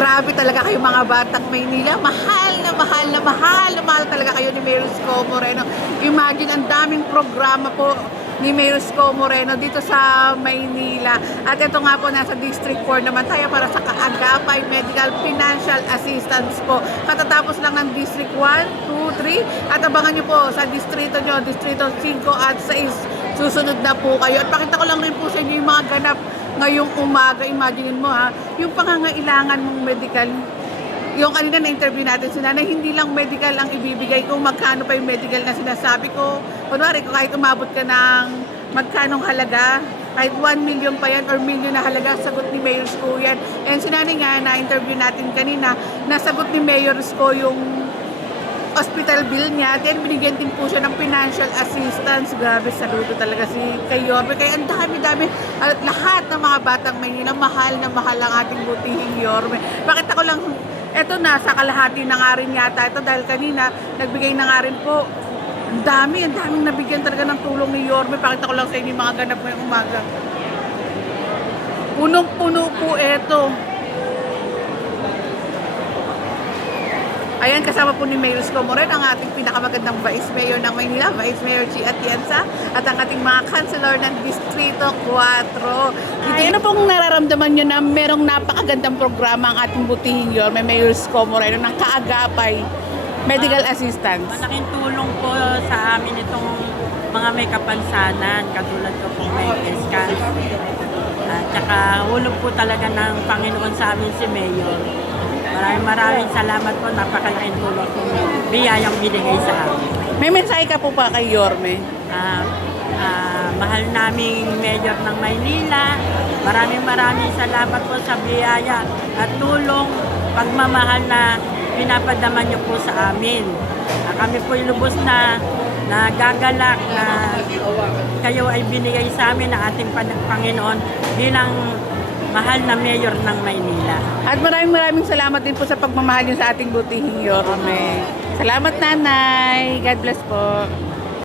Grabe talaga kayo mga batang Maynila. Mahal na mahal na mahal na mahal talaga kayo ni Mayor Isko Moreno. Imagine, ang daming programa po ni Mayor Isko Moreno dito sa Maynila. At ito nga po, nasa District 4 naman tayo para sa Kaagapay Medical Financial Assistance po. Katatapos lang ng District 1, 2, 3. At abangan nyo po sa distrito nyo, Distrito 5 at 6. Susunod na po kayo. At pakita ko lang rin po sa inyo yung mga ganap ngayong umaga. Imagine mo ha, yung pangangailangan mong medical. Yung kanina na-interview natin si Nanay, hindi lang medical ang ibibigay kung magkano pa yung medical na sinasabi ko. Kunwari, kahit umabot ka ng magkanong halaga, kahit 1 million pa yan or million na halaga, sagot ni Mayor Isko yan. And si Nanay nga, na-interview natin kanina, nasagot ni Mayor Isko yung hospital bill niya, then binigyan din po siya ng financial assistance. Grabe, saludo talaga si kay Yorme. Kaya ang dami-dami, lahat ng mga batang Maynila, mahal na mahal ang ating butihing Yorme. Pakita ko lang, eto na, sa kalahati na nga rin yata ito dahil kanina, nagbigay na nga rin po. Ang daming nabigyan talaga ng tulong ni Yorme. Pakita ko lang sa inyo yung mga ganap ngayong umaga. Punong-puno po eto. Ayan, kasama po ni Mayor Isko Moreno, ang ating pinakamagandang Vice Mayor ng Maynila, Vice Mayor G. Atienza, at ang ating mga councilor ng Distrito 4. Ay, ano pong nararamdaman nyo na merong napakagandang programa ang ating butihing Yorme, Mayor Isko Moreno, ng Kaagapay Medical Assistance? Malaking tulong po sa amin itong mga may kapansanan, katulad ko pong may scan. At saka hulog po talaga ng Panginoon sa amin si Mayor. Maraming salamat po, napakalaking tulong po biyayang binigay sa amin. May mensahe ka po pa kay Yorme? Mahal naming Mayor ng Maynila. Maraming salamat po sa biyaya at tulong, pagmamahal na pinapadaman niyo po sa amin. Kami po lubos na nagagalak na kayo ay binigay sa amin ng ating Panginoon bilang mahal na Mayor ng Maynila. At maraming salamat din po sa pagmamahal niyo sa ating butihing Yorme. Salamat, Nanay. God bless po.